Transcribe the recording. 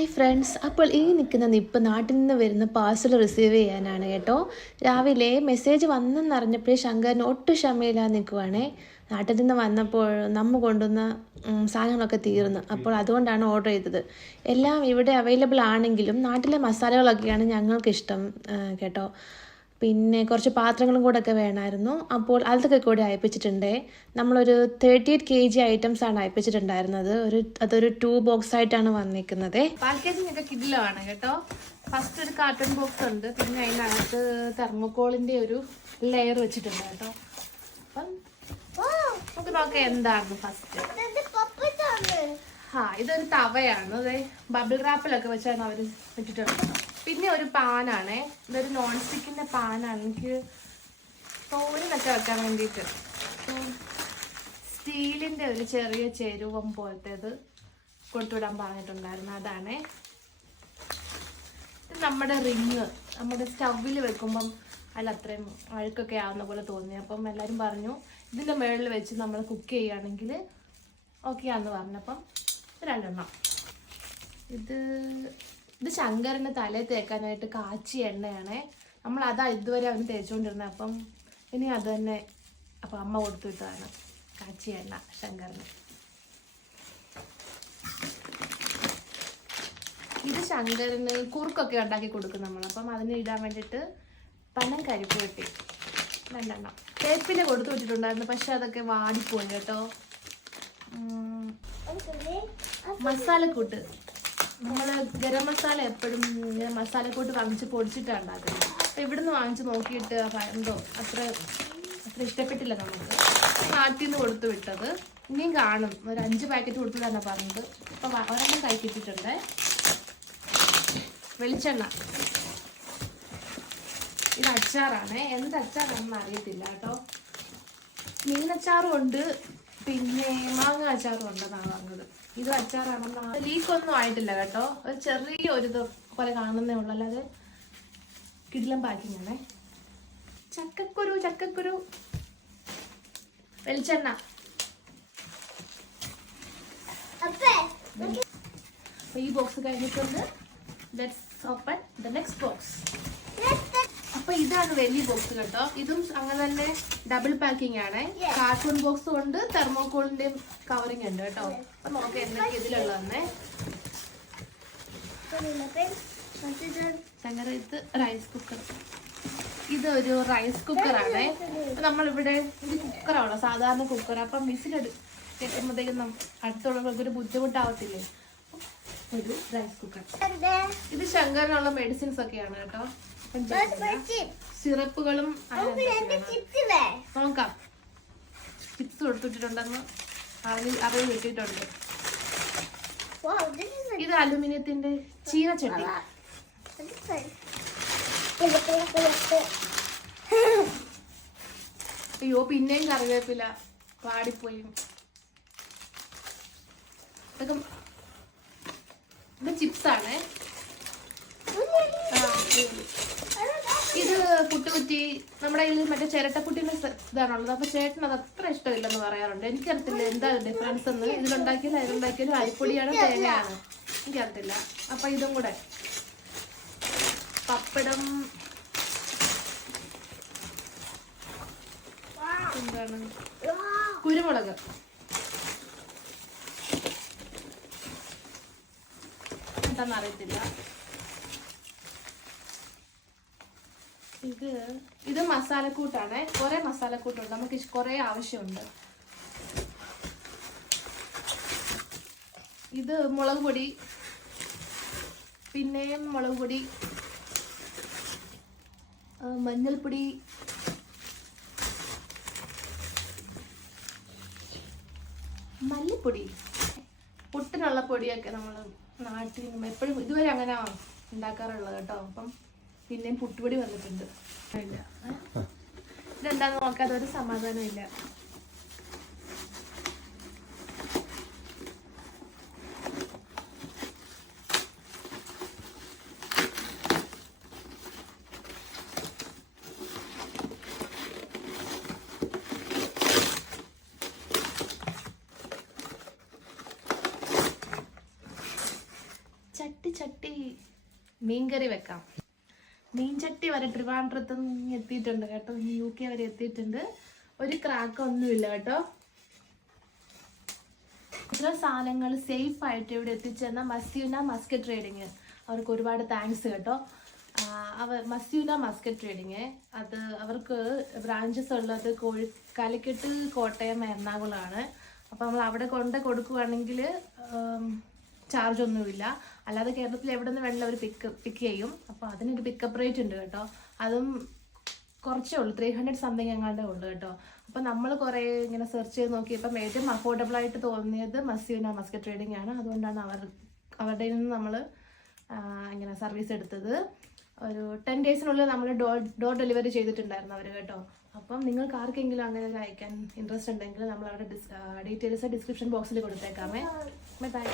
Hi friends, അപ്പോൾ ഈ നിൽക്കുന്ന നിപ്പ് നാട്ടിൽ നിന്ന് വരുന്ന പാഴ്സൽ റിസീവ് ചെയ്യാനാണ് കേട്ടോ. രാവിലെ മെസ്സേജ് വന്നെന്നറിഞ്ഞപ്പോഴേ ശങ്കരന് ഒട്ടും ക്ഷമയില്ലാതെ നിൽക്കുവാണേ. നാട്ടിൽ നിന്ന് വന്നപ്പോൾ നമ്മ കൊണ്ടുവന്ന സാധനങ്ങളൊക്കെ തീർന്നു. അപ്പോൾ അതുകൊണ്ടാണ് ഓർഡർ ചെയ്തത്. എല്ലാം ഇവിടെ അവൈലബിൾ ആണെങ്കിലും നാട്ടിലെ മസാലകളൊക്കെയാണ് ഞങ്ങൾക്കിഷ്ടം കേട്ടോ. പിന്നെ കുറച്ച് പാത്രങ്ങളും കൂടെ ഒക്കെ വേണമായിരുന്നു. അപ്പോൾ അതൊക്കെ കൂടി അയപ്പിച്ചിട്ടുണ്ട്. നമ്മളൊരു 38 kg ഐറ്റംസ് ആണ് അയപ്പിച്ചിട്ടുണ്ടായിരുന്നത്. അതൊരു 2 ബോക്സ് ആയിട്ടാണ് വന്നിരിക്കുന്നത്. പാക്കേജിംഗ് ഒക്കെ കിഡിലാണ് കേട്ടോ. ഫസ്റ്റ് ഒരു കാർട്ടൺ ബോക്സ് ഉണ്ട്, പിന്നെ അതിനകത്ത് തെർമോക്കോളിന്റെ ഒരു ലെയർ വെച്ചിട്ടുണ്ട് കേട്ടോ. അപ്പം നമുക്ക് നോക്കാം എന്താണ് ഫസ്റ്റ്. ഇതൊരു തവയാണ്. അതെ, ബബിൾ റാപ്പിലൊക്കെ വെച്ചാണ് അവർ വെച്ചിട്ടുള്ളത്. പിന്നെ ഒരു പാനാണേ, ഇതൊരു നോൺ സ്റ്റിക്കിന്റെ പാനാണ്. എനിക്ക് തോരനൊക്കെ വെക്കാൻ വേണ്ടിയിട്ട് സ്റ്റീലിന്റെ ഒരു ചെറിയ ചെരുവം പോലത്തേത് കൊടുത്തുവിടാൻ പറഞ്ഞിട്ടുണ്ടായിരുന്നു. അതാണേ. നമ്മുടെ റിങ് നമ്മുടെ സ്റ്റൗവിൽ വെക്കുമ്പം അതിൽ അത്രയും അഴുക്കൊക്കെ ആവുന്ന പോലെ തോന്നി. അപ്പം എല്ലാവരും പറഞ്ഞു ഇതിൻ്റെ മുകളിൽ വെച്ച് നമ്മൾ കുക്ക് ചെയ്യുകയാണെങ്കിൽ ഓക്കെ ആണെന്ന് പറഞ്ഞപ്പം 2 എണ്ണം. ഇത് ശങ്കരൻ്റെ തലയിൽ തേക്കാനായിട്ട് കാച്ചിയ എണ്ണയാണേ. നമ്മൾ അതാ ഇതുവരെ അവന് തേച്ചുകൊണ്ടിരുന്നത്. അപ്പം ഇനി അത് തന്നെ അപ്പം അമ്മ കൊടുത്തു വിട്ടതാണ് കാച്ചിയ എണ്ണ ശങ്കരന്. ഇത് ശങ്കരന് കുറുക്കൊക്കെ ഉണ്ടാക്കി കൊടുക്കും നമ്മൾ. അപ്പം അതിന് ഇടാൻ വേണ്ടിയിട്ട് പനം കരിപ്പ് വെട്ടി 2 എണ്ണം. വേപ്പില കൊടുത്തു വിട്ടിട്ടുണ്ടായിരുന്നു, പക്ഷെ അതൊക്കെ വാടിപ്പോയി കേട്ടോ. മസാലക്കൂട്ട്, നമ്മൾ ഗരം മസാല എപ്പോഴും മസാലക്കൂട്ട് വാങ്ങിച്ച് പൊടിച്ചിട്ടാണ് ഉണ്ടാക്കുന്നത്. അപ്പം ഇവിടുന്ന് വാങ്ങിച്ച് നോക്കിയിട്ട് എന്തോ അത്ര ഇഷ്ടപ്പെട്ടില്ല നമുക്ക്. നാട്ടിൽ നിന്ന് കൊടുത്തു വിട്ടത്. ഇനിയും കാണും, ഒരു 5 പാക്കറ്റ് കൊടുത്തു തന്നെ പറഞ്ഞത്. അപ്പം ഒരെണ്ണം കഴിക്കിട്ടിട്ടുണ്ട്. വെളിച്ചെണ്ണ, ഇത് അച്ചാറാണ്. എന്ത് അച്ചാറാണെന്ന് അറിയത്തില്ല കേട്ടോ. മീനച്ചാറും ഉണ്ട്, പിന്നെ മാങ്ങ അച്ചാറും ഉണ്ടെന്നാണ് പറഞ്ഞത്. ഇത് അച്ചാറാണെന്നാ. ലീക്കൊന്നും ആയിട്ടില്ല കേട്ടോ. ഒരു ചെറിയ ഒരു ഇത് പോലെ കാണുന്നേ ഉള്ളൂ, അല്ലാതെ കിടിലം പാക്കിങ് ആണേ. ചക്കക്കുരു വെളിച്ചെണ്ണ. ഈ ബോക്സ് കഴിഞ്ഞിട്ടുണ്ട്. Let's open the next box. അപ്പൊ ഇതാണ് വലിയ ബോക്സ് കേട്ടോ. ഇതും അങ്ങനെ തന്നെ ഡബിൾ പാക്കിംഗ് ആണ്. കാർട്ടൂൺ ബോക്സും ഉണ്ട്, തെർമോക്കോളിന്റെയും കവറിങ് ഉണ്ട് കേട്ടോ. അപ്പൊ നോക്കാം എന്തൊക്കെ ഇതിലുള്ളതന്നെ. ശങ്കര, ഇത് റൈസ് കുക്കർ. ഇതൊരു റൈസ് കുക്കറാണ്. നമ്മളിവിടെ ഇത് കുക്കറാണല്ലോ, സാധാരണ കുക്കർ. അപ്പം വിസിലെടു കെട്ടുമ്പോഴത്തേക്കും അടുത്തുള്ളവർക്ക് ഒരു ബുദ്ധിമുട്ടാവത്തില്ലേ. ഒരു റൈസ് കുക്കർ. ഇത് ശങ്കരനുള്ള മെഡിസിൻസ് ഒക്കെയാണ് കേട്ടോ. സിറപ്പുകളും നോക്കാം. ചിപ്സ് കൊടുത്തിട്ടുണ്ടെന്ന് അറിവ് കിട്ടിയിട്ടുണ്ട്. ഇത് അലുമിനിയത്തിന്റെ ചീനച്ചട്ടി. അയ്യോ, പിന്നെയും കറിവേപ്പില വാടിപ്പോയി. ഇത് ചിപ്സാണ്. ഇത് പുട്ടുകുറ്റി. നമ്മുടെ കയ്യിൽ മറ്റേ ചിരട്ടക്കുട്ടീൻ്റെ ഇതാണുള്ളത്. അപ്പൊ ചേട്ടൻ അത് അത്ര ഇഷ്ടമില്ലെന്ന് പറയാറുണ്ട്. എനിക്കറിയത്തില്ല എന്താ ഡിഫറൻസ് എന്ന്. ഇതിലുണ്ടാക്കിയാലും അതിലുണ്ടാക്കിയാലും അരിപ്പൊടിയാണ് തേങ്ങയാണ്, എനിക്കറിയത്തില്ല. അപ്പൊ ഇതും കൂടെ. പപ്പടം, എന്താണ്, കുരുമുളക്. എന്താന്ന് അറിയത്തില്ല. ഇത് മസാലക്കൂട്ടാണ്. കുറെ മസാലക്കൂട്ടുണ്ട്, നമുക്ക് കുറെ ആവശ്യമുണ്ട്. ഇത് മുളക് പൊടി, പിന്നെ മുളക് പൊടി, മഞ്ഞൾപ്പൊടി, മല്ലിപ്പൊടി. പുട്ടിനുള്ള പൊടിയൊക്കെ നമ്മൾ നാട്ടിൽ നിന്ന് എപ്പോഴും ഇതുവരെ അങ്ങനെ ഉണ്ടാക്കാറുള്ളത് കേട്ടോ. അപ്പം പിന്നെയും പുട്ടുപൊടി വന്നിട്ടുണ്ട്. ഇതെന്താന്ന് നോക്കാതെ ഒരു സമാധാനം ഇല്ല. ചട്ടി മീൻകറി വെക്കാം. മീൻചട്ടി വരെ ട്രിവാൻഡ്രത്ത് എത്തിയിട്ടുണ്ട് കേട്ടോ. UK വരെ എത്തിയിട്ടുണ്ട്. ഒരു ക്രാക്കൊന്നുമില്ല കേട്ടോ. ഇത്ര സാധനങ്ങൾ സേഫ് ആയിട്ട് ഇവിടെ എത്തിച്ചെന്ന മസ്യൂന മസ്കറ്റ് ട്രേഡിങ്, അവർക്ക് ഒരുപാട് താങ്ക്സ് കേട്ടോ. മസ്യൂന മസ്കറ്റ് ട്രേഡിങ്, അത് അവർക്ക് ബ്രാഞ്ചസ് ഉള്ളത് കാലിക്കറ്റ്, കോട്ടയം, എറണാകുളമാണ്. അപ്പോൾ നമ്മൾ അവിടെ കൊണ്ട് കൊടുക്കുകയാണെങ്കിൽ ചാർജ് ഒന്നുമില്ല. അല്ലാതെ കേരളത്തിൽ എവിടെ നിന്ന് വേണമെങ്കിലും അവർ പിക്ക് ചെയ്യും. അപ്പോൾ അതിനൊരു പിക്കപ്പ് റേറ്റ് ഉണ്ട് കേട്ടോ. അതും കുറച്ചേ ഉള്ളൂ, 300 സംതിങ് എങ്ങാണ്ടേ ഉള്ളൂ കേട്ടോ. അപ്പോൾ നമ്മൾ കുറേ ഇങ്ങനെ സെർച്ച് ചെയ്ത് നോക്കിയപ്പം ഏറ്റവും അഫോർഡബിൾ ആയിട്ട് തോന്നിയത് മസ്യൂന മസ്കറ്റ് ട്രേഡിംഗ് ആണ്. അതുകൊണ്ടാണ് അവരുടെ നിന്ന് നമ്മൾ ഇങ്ങനെ സർവീസ് എടുത്തത്. ഒരു 10 ഡേയ്സിനുള്ളിൽ നമ്മൾ ഡോർ ഡെലിവറി ചെയ്തിട്ടുണ്ടായിരുന്നു അവർ കേട്ടോ. അപ്പം നിങ്ങൾക്ക് ആർക്കെങ്കിലും അങ്ങനെ അയക്കാൻ ഇൻട്രസ്റ്റ് ഉണ്ടെങ്കിൽ നമ്മൾ അവരുടെ ഡീറ്റെയിൽസ് ഡിസ്ക്രിപ്ഷൻ ബോക്സിൽ കൊടുത്തേക്കാമേ. ബൈ.